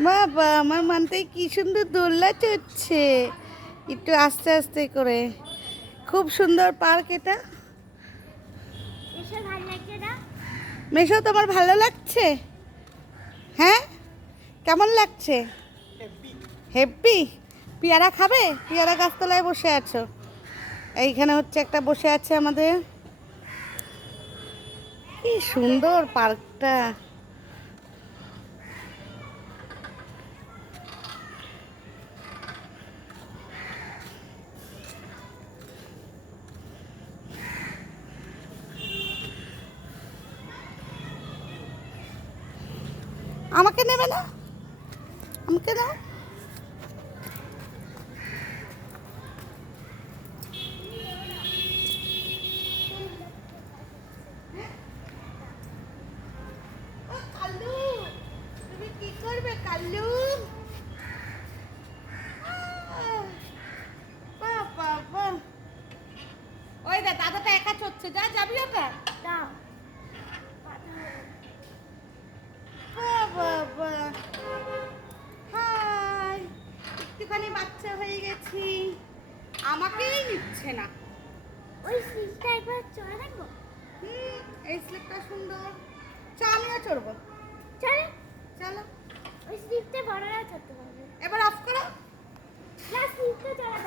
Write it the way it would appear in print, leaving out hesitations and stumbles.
বাবা, আমার মানতেই কি সুন্দর দোলনা চড়ছে, একটু আস্তে আস্তে করে। খুব সুন্দর পার্ক এটা। এসব ভালো লাগছে না? মেশো, তোমার ভালো লাগছে? হ্যাঁ, কেমন লাগছে? হেব্বি। পেয়ারা খাবে? পেয়ারা গাছতলায় বসে আছো। এইখানে হচ্ছে একটা বসে আছে আমাদের। কি সুন্দর পার্কটা। আমাকে নেবে না? আমাকে দাও। ও কাল্লু, তুমি কি করবে কাল্লু? বাহ বাহ বাহ। ওই দা, দাদাটা একা চড়ছে, যা যাবি ওটা। দাও। বাহ বাহ বাহ। হাই, একটুখানি বাচ্চা হয়ে গেছি, আমাকেই নিচ্ছে না। ওই সিটটা একবার চড়ে দেখবো। এই স্লিপটা সুন্দর। চা, আমিও চড়বো। চলে। চলো, ওই সিটটা বড়রা চড়তে পারবে। এবার অফ করো। না, সিটটা চড়া